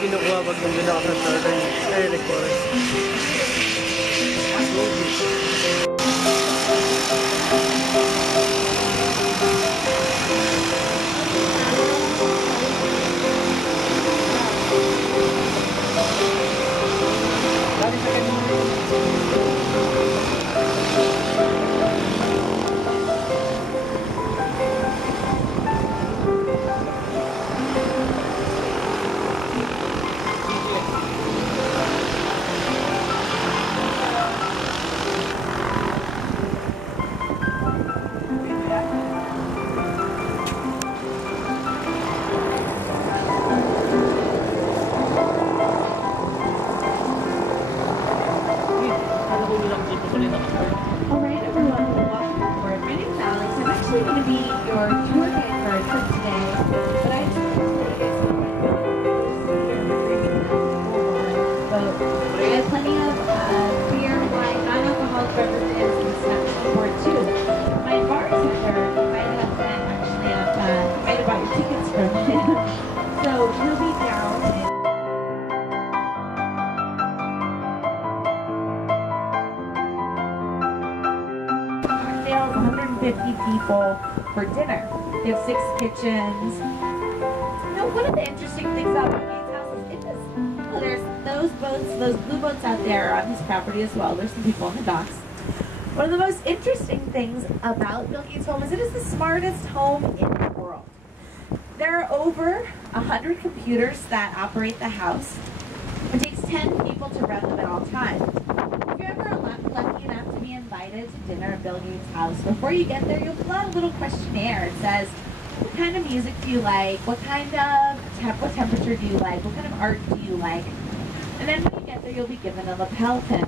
kinukuha pag nandun ako sa starter. Ay, record. Alright everyone, welcome aboard. My name is Alex. I'm actually going to be your tour guide for our trip today. But I just want to tell you guys boat. I have plenty of beer, wine, non-alcoholic beverages, and snacks on board too. My bartender might have been actually might have bought your tickets from him. So he'll be down in cocktails, 150 people for dinner. They have 6 kitchens. You know, one of the interesting things about Gates House is it is, well, there's those boats, those blue boats out there on his property as well. There's some people on the docks. One of the most interesting things about Bill Gates' home is it is the smartest home in the world. There are over 100 computers that operate the house. It takes 10 people to run them at all times. If you're ever lucky enough to be invited to dinner at Bill Gates' house, before you get there, you'll fill out a little questionnaire. It says, what kind of music do you like? What kind of what temperature do you like? What kind of art do you like? And then when you get there, you'll be given a lapel pin.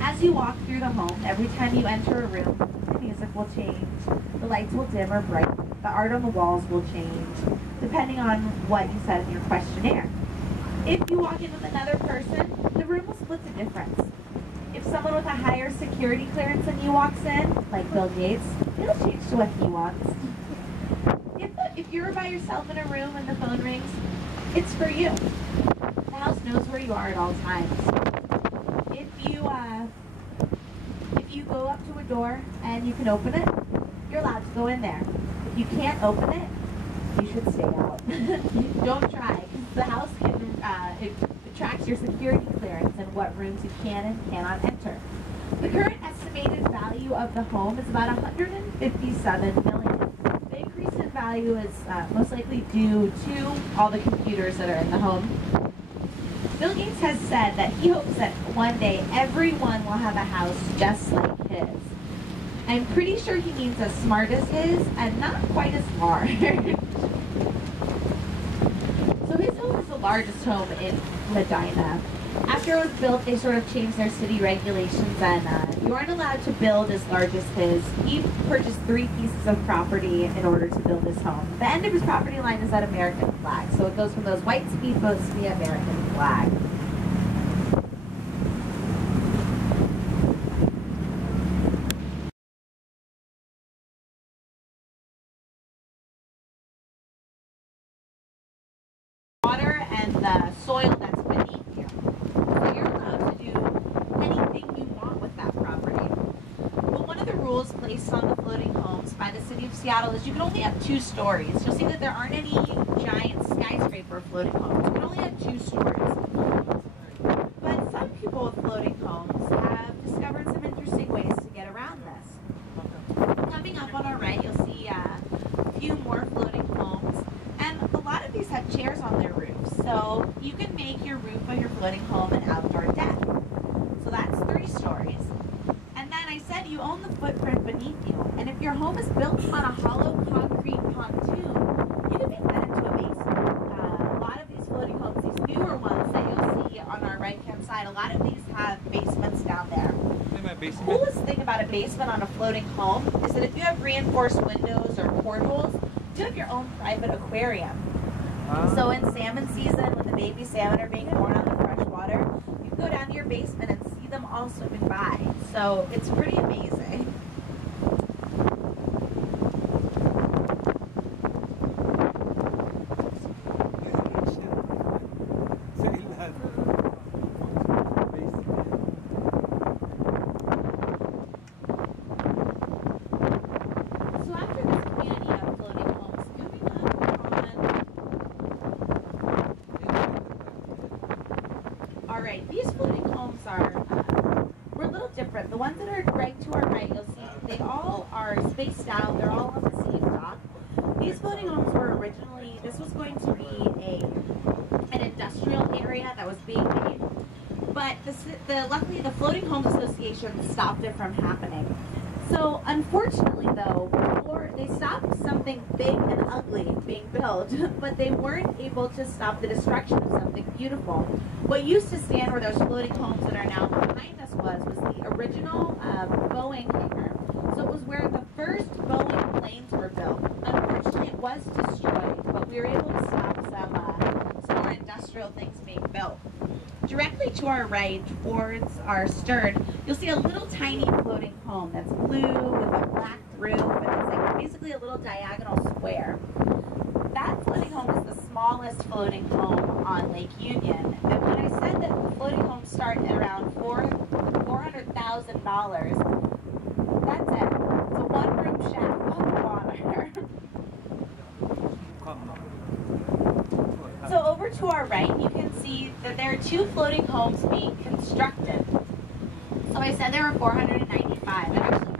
As you walk through the home, every time you enter a room, the music will change, the lights will dim or brighten, the art on the walls will change, depending on what you said in your questionnaire. If you walk in with another person, the room will split the difference. If someone with a higher security clearance than you walks in, like Bill Gates, it'll change to what he wants. If you're by yourself in a room and the phone rings, it's for you. The house knows where you are at all times. If you go up to a door and you can open it, you're allowed to go in there. If you can't open it, you should stay out. Don't try, because the house can it tracks your security clearance and what rooms you can and cannot enter. The current estimated value of the home is about $157 million. The increase in value is most likely due to all the computers that are in the home. Bill Gates has said that he hopes that one day everyone will have a house just like his. I'm pretty sure he means as smart as his and not quite as large. So his home is the largest home in Medina. After it was built, they sort of changed their city regulations and you aren't allowed to build as large as his. He purchased 3 pieces of property in order to build his home. The end of his property line is that American flag. So it goes from those white speedboats to the American flag. Water and the soil that's beneath you. So you're allowed to do anything you want with that property. But one of the rules placed on the floating homes by the city of Seattle is you can only have 2 stories. You'll see that there aren't any giant skyscraper floating homes. You can only have 2 stories. But some people with floating homes have discovered some interesting ways to get around this. Coming up on our right, you'll see a few more floating homes. And a lot of these have chairs on their roofs, so you can make your roof of your floating home an outdoor deck. So that's 3 stories. And then I said you own the footprint beneath you, and if your home is built on a hollow concrete pontoon, you can make that into a basement. A lot of these floating homes, these newer ones that you'll see on our right-hand side, a lot of these have basements down there. The coolest thing about a basement on a floating home is that if you have reinforced windows or portholes, you have your own private aquarium. So in salmon season, when the baby salmon are being born on the fresh water, you can go down to your basement and see them all swimming by. So it's pretty amazing. different. The ones that are right to our right, you'll see they all are spaced out. They're all on the same dock. These floating homes were originally, this was going to be an industrial area that was being made. But luckily the Floating Homes Association stopped it from happening. So unfortunately though, they stopped something big and ugly being built, but they weren't able to stop the destruction of something beautiful. What used to stand where those floating homes that are now behind us was the original Boeing hangar. So it was where the first Boeing planes were built. Unfortunately it was destroyed, but we were able to stop some more industrial things being built. Directly to our right, towards our stern, you'll see a little tiny floating home that's blue with a black roof, and it's like basically a little diagonal square. That floating home is the smallest floating home on Lake Union. And when I said that the floating homes start at around $400,000, that's it. It's a one-room shack on the water. So over to our right, you can see that there are two floating homes being constructed. So I said there were 495. And actually